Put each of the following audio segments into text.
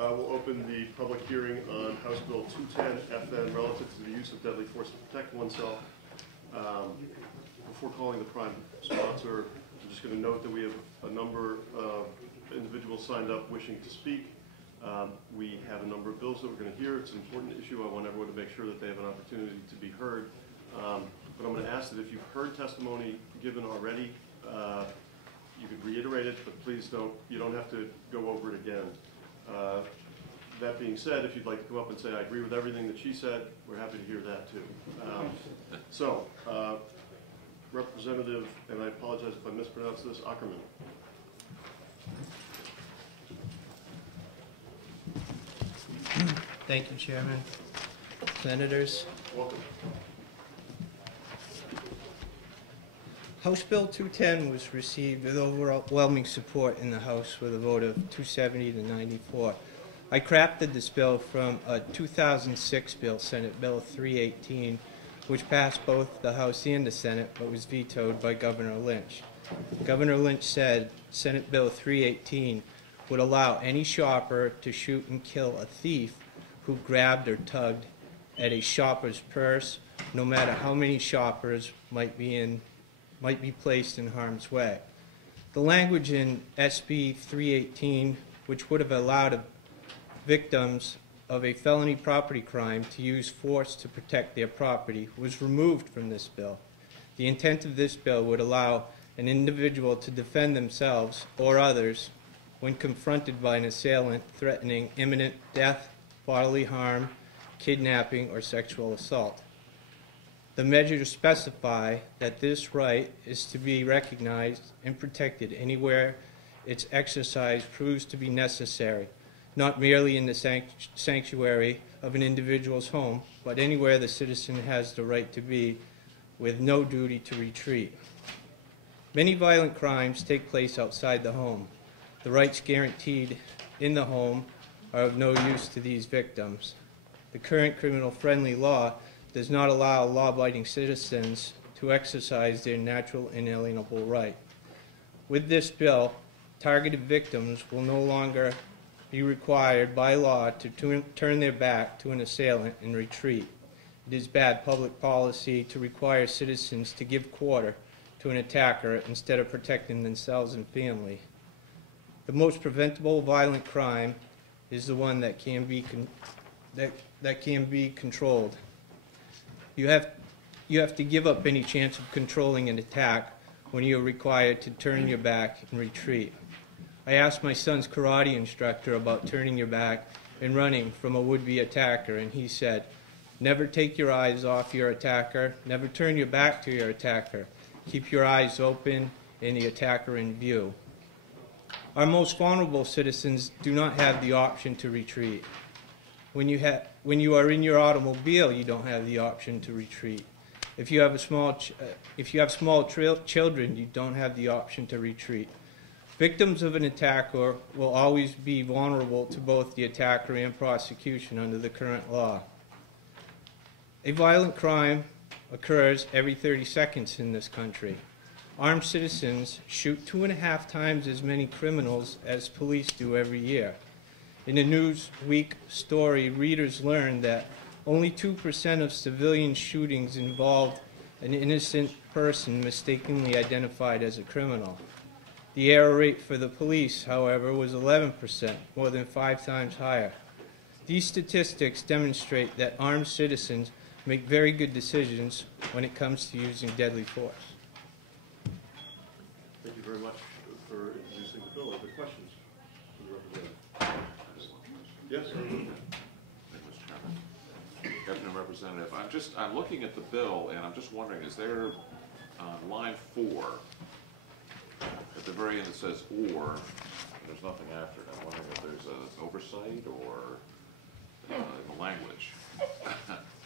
We'll open the public hearing on House Bill 210 FN relative to the use of deadly force to protect oneself. Before calling the prime sponsor, I'm just going to note that we have a number of individuals signed up wishing to speak. We have a number of bills that we're going to hear. It's an important issue. I want everyone to make sure that they have an opportunity to be heard. But I'm going to ask that if you've heard testimony given already, you could reiterate it, but please you don't have to go over it again. That being said, if you'd like to come up and say, I agree with everything that she said, we're happy to hear that too. Representative, and I apologize if I mispronounce this, Ackerman. Thank you, Chairman. Senators. Welcome. House Bill 210 was received with overwhelming support in the House with a vote of 270 to 94. I crafted this bill from a 2006 bill, Senate Bill 318, which passed both the House and the Senate, but was vetoed by Governor Lynch. Governor Lynch said Senate Bill 318 would allow any shopper to shoot and kill a thief who grabbed or tugged at a shopper's purse, no matter how many shoppers might be placed in harm's way. The language in SB 318, which would have allowed victims of a felony property crime to use force to protect their property, was removed from this bill. The intent of this bill would allow an individual to defend themselves or others when confronted by an assailant threatening imminent death, bodily harm, kidnapping, or sexual assault. The measures specify that this right is to be recognized and protected anywhere its exercise proves to be necessary, not merely in the sanctuary of an individual's home, but anywhere the citizen has the right to be with no duty to retreat. Many violent crimes take place outside the home. The rights guaranteed in the home are of no use to these victims. The current criminal-friendly law does not allow law-abiding citizens to exercise their natural inalienable right. With this bill, targeted victims will no longer be required by law to turn their back to an assailant and retreat. It is bad public policy to require citizens to give quarter to an attacker instead of protecting themselves and family. The most preventable violent crime is the one that can be controlled. You have to give up any chance of controlling an attack when you are required to turn your back and retreat. I asked my son's karate instructor about turning your back and running from a would-be attacker, and he said, never take your eyes off your attacker, never turn your back to your attacker. Keep your eyes open and the attacker in view. Our most vulnerable citizens do not have the option to retreat. When you are in your automobile, you don't have the option to retreat. If you have small children, you don't have the option to retreat. Victims of an attacker will always be vulnerable to both the attacker and prosecution under the current law. A violent crime occurs every 30 seconds in this country. Armed citizens shoot 2.5 times as many criminals as police do every year. In a Newsweek story, readers learned that only 2% of civilian shootings involved an innocent person mistakenly identified as a criminal. The error rate for the police, however, was 11%, more than 5 times higher. These statistics demonstrate that armed citizens make very good decisions when it comes to using deadly force. Thank you very much for introducing the bill. Other questions from the representative? Yes, sir. Thank you, Mr. Chairman. Governor Representative, I'm looking at the bill, and I'm just wondering, is there line 4 at the very end it says "or"? There's nothing after it. I'm wondering if there's an oversight or the language.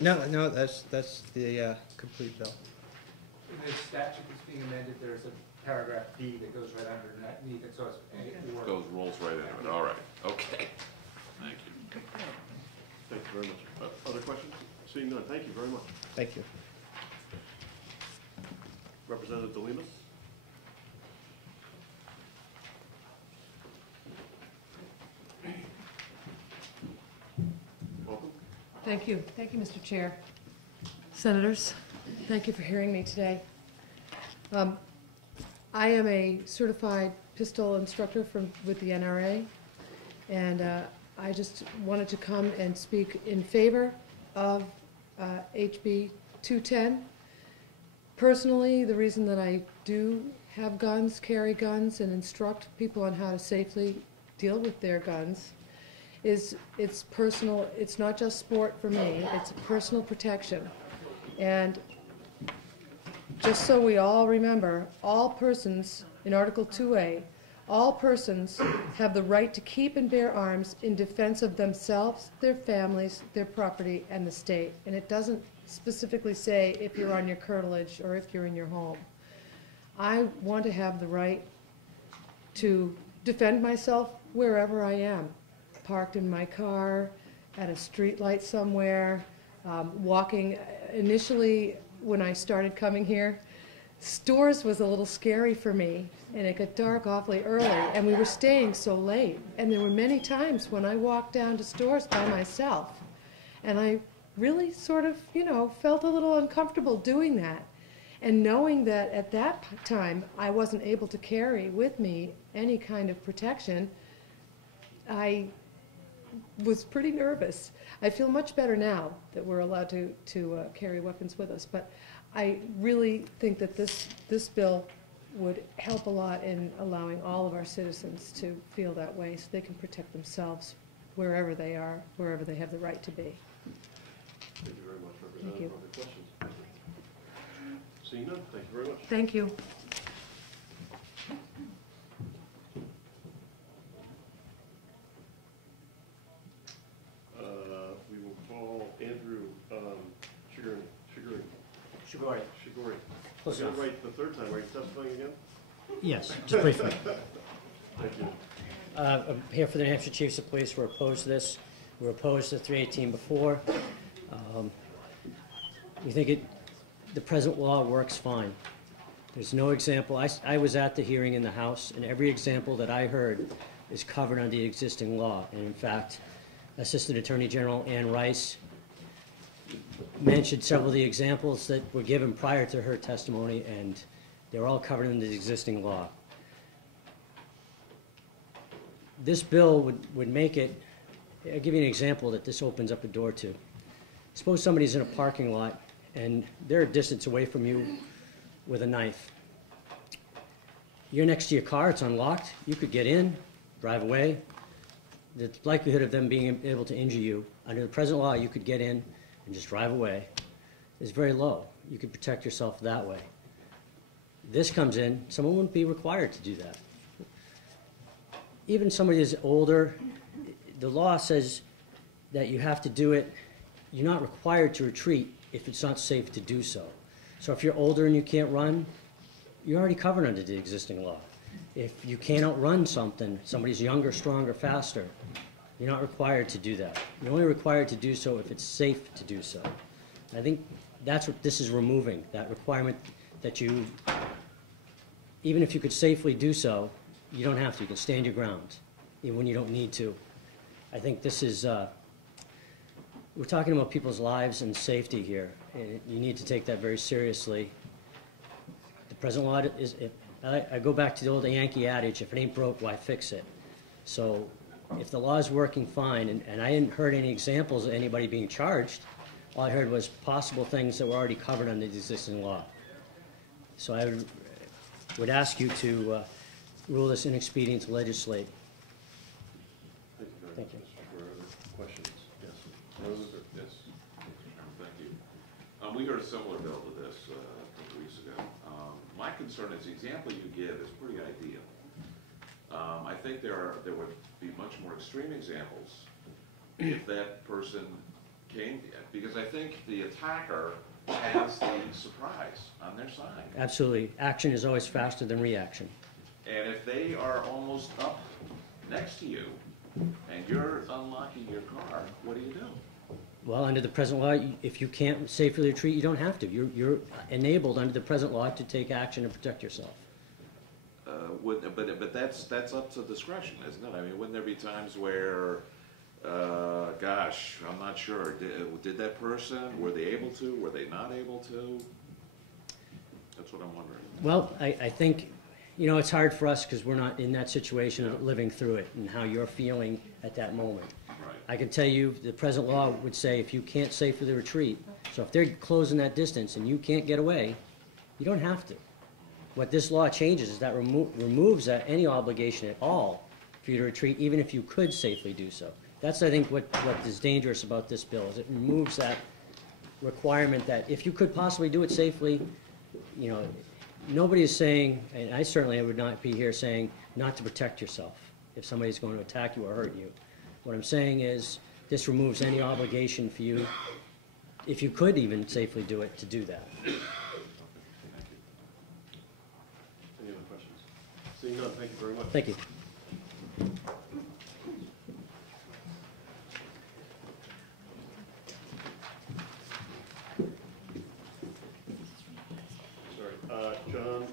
No, that's the complete bill. In the statute that's being amended, there's a paragraph B that goes right underneath it, so it's Rolls right into it. All right. Okay. Thank you. Thank you very much. Other questions? Seeing none, thank you very much. Thank you. Representative DeLemus? Thank you. Thank you, Mr. Chair. Senators, thank you for hearing me today. I am a certified pistol instructor with the NRA, and I just wanted to come and speak in favor of HB 210. Personally, the reason that I do have guns, carry guns, and instruct people on how to safely deal with their guns is it's personal. It's not just sport for me. It's personal protection. And just so we all remember, all persons, in Article 2A, all persons have the right to keep and bear arms in defense of themselves, their families, their property, and the state. And it doesn't specifically say if you're on your curtilage or if you're in your home. I want to have the right to defend myself wherever I am, parked in my car, at a street light somewhere, walking. Initially, when I started coming here, stores was a little scary for me, and it got dark awfully early, and we were staying so late. And there were many times when I walked down to stores by myself, and I really sort of, felt a little uncomfortable doing that. And knowing that at that time I wasn't able to carry with me any kind of protection, I was pretty nervous. I feel much better now that we're allowed to carry weapons with us, but I really think that this bill would help a lot in allowing all of our citizens to feel that way so they can protect themselves wherever they are, wherever they have the right to be. Thank you very much, Representative. Thank you. Other questions? Seeing none, thank you very much. Thank you. We will call Andrew Shiguri. Close Got it enough. right the third time. Are you testifying again? Yes, just briefly. Thank you. I'm here for the New Hampshire Chiefs of Police. We're opposed to this. We're opposed to 318 before. We think the present law works fine. There's no example. I was at the hearing in the House, and every example that I heard is covered under the existing law. And in fact, Assistant Attorney General Ann Rice mentioned several of the examples that were given prior to her testimony, and they're all covered under the existing law. This bill would make it, I'll give you an example that this opens up a door to. Suppose somebody's in a parking lot and they're a distance away from you with a knife. You're next to your car, it's unlocked, you could get in, drive away. The likelihood of them being able to injure you, under the present law, you could get in and just drive away, is very low. You could protect yourself that way. This comes in, someone wouldn't be required to do that. Even somebody that's older, the law says that you have to do it. You're not required to retreat if it's not safe to do so. So if you're older and you can't run, you're already covered under the existing law. If you can't outrun somebody's younger, stronger, faster, you're not required to do that. You're only required to do so if it's safe to do so. I think that's what this is removing, that requirement that you, even if you could safely do so, you don't have to. You can stand your ground, even when you don't need to. I think this is, we're talking about people's lives and safety here, and you need to take that very seriously. The present law is, I go back to the old Yankee adage, if it ain't broke, why fix it? So if the law is working fine, and I hadn't heard any examples of anybody being charged, all I heard was possible things that were already covered under the existing law. So I would ask you to rule this inexpedient to legislate. Thank you very Thank much, you. Mr. Schreier. Other questions? Yes. Yes, Mr. Chairman, thank you. We heard a similar bill to this a couple weeks ago. My concern is the example you give is pretty ideal. I think there would be much more extreme examples if that person came, because I think the attacker has the surprise on their side. Absolutely. Action is always faster than reaction. And if they are almost up next to you and you're unlocking your car, what do you do? Well, under the present law, if you can't safely retreat, you don't have to. You're enabled under the present law to take action and protect yourself. But that's up to discretion, isn't it? I mean, wouldn't there be times where Gosh, I'm not sure. Did that person, were they able to, were they not able to? That's what I'm wondering. Well, I think, you know, it's hard for us because we're not in that situation of living through it and how you're feeling at that moment. Right. I can tell you, the present law would say if you can't safely retreat, so if they're closing that distance and you can't get away, you don't have to. What this law changes is that removes any obligation at all for you to retreat, even if you could safely do so. That's, I think, what is dangerous about this bill, is it removes that requirement that if you could possibly do it safely, you know, nobody is saying, and I certainly would not be here saying not to protect yourself if somebody's going to attack you or hurt you. What I'm saying is this removes any obligation for you, if you could even safely do it, to do that. Any other questions? Seeing none, thank you very much. Thank you. Sorry, John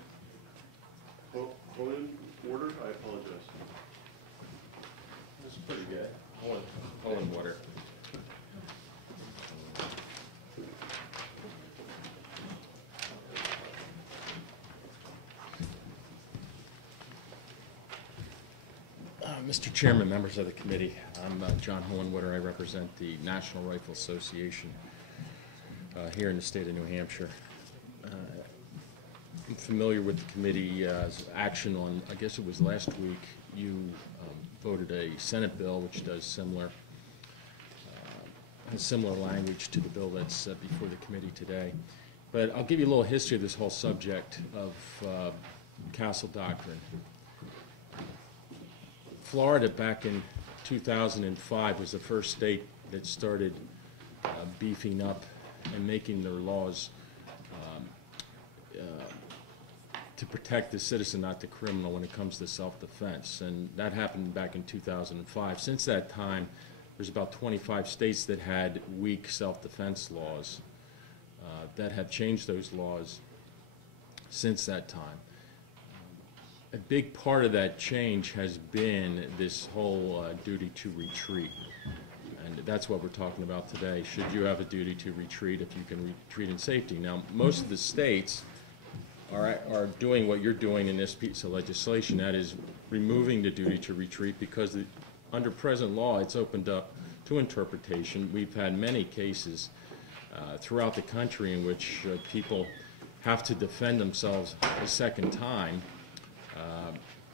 Hohenwater, I apologize. This is pretty good. Hohenwater. Mr. Chairman, members of the committee, I'm John Hohenwater. I represent the National Rifle Association here in the state of New Hampshire. I'm familiar with the committee's action on, I guess it was last week, you voted a Senate bill which does has similar language to the bill that's before the committee today. But I'll give you a little history of this whole subject of castle doctrine. Florida back in 2005 was the first state that started beefing up and making their laws to protect the citizen, not the criminal, when it comes to self-defense. And that happened back in 2005. Since that time, there's about 25 states that had weak self-defense laws that have changed those laws since that time. A big part of that change has been this whole duty to retreat. And that's what we're talking about today. Should you have a duty to retreat if you can retreat in safety? Now, most of the states are doing what you're doing in this piece of legislation, that is removing the duty to retreat, because under present law it's opened up to interpretation. We've had many cases throughout the country in which people have to defend themselves a second time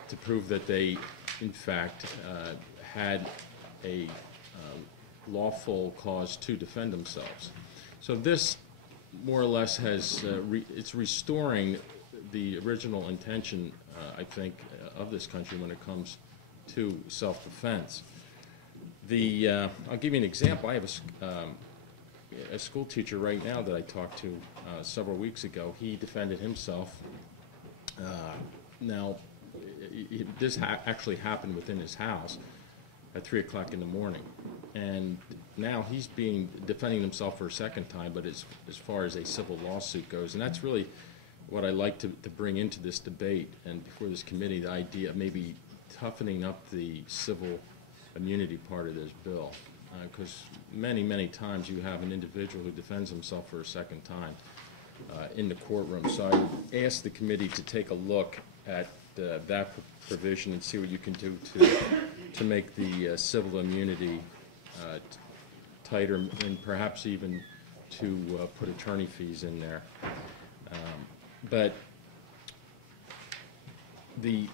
to prove that they, in fact, had a lawful cause to defend themselves. So this more or less has, it's restoring the original intention, I think, of this country when it comes to self-defense. I'll give you an example. I have a school teacher right now that I talked to several weeks ago. He defended himself. Now, this actually happened within his house at 3 o'clock in the morning. And now he's defending himself for a second time, but as far as a civil lawsuit goes, and that's really what I like to bring into this debate and before this committee, the idea of maybe toughening up the civil immunity part of this bill. Because many times you have an individual who defends himself for a second time in the courtroom. So I would ask the committee to take a look at that provision and see what you can do to make the civil immunity tighter, and perhaps even to put attorney fees in there. But let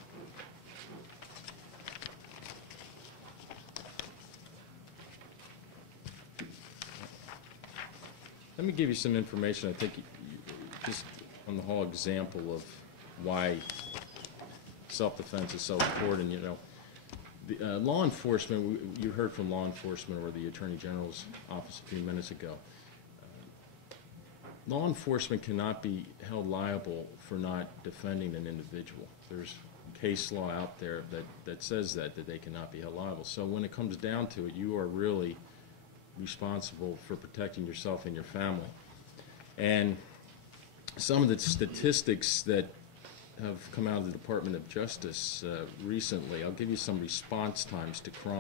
me give you some information, I think, just on the whole example of why self-defense is so important. You know, the, law enforcement, you heard from law enforcement or the Attorney General's office a few minutes ago. Law enforcement cannot be held liable for not defending an individual. There's case law out there that says that they cannot be held liable. So when it comes down to it, you are really responsible for protecting yourself and your family. And some of the statistics that have come out of the Department of Justice recently, I'll give you some response times to crime.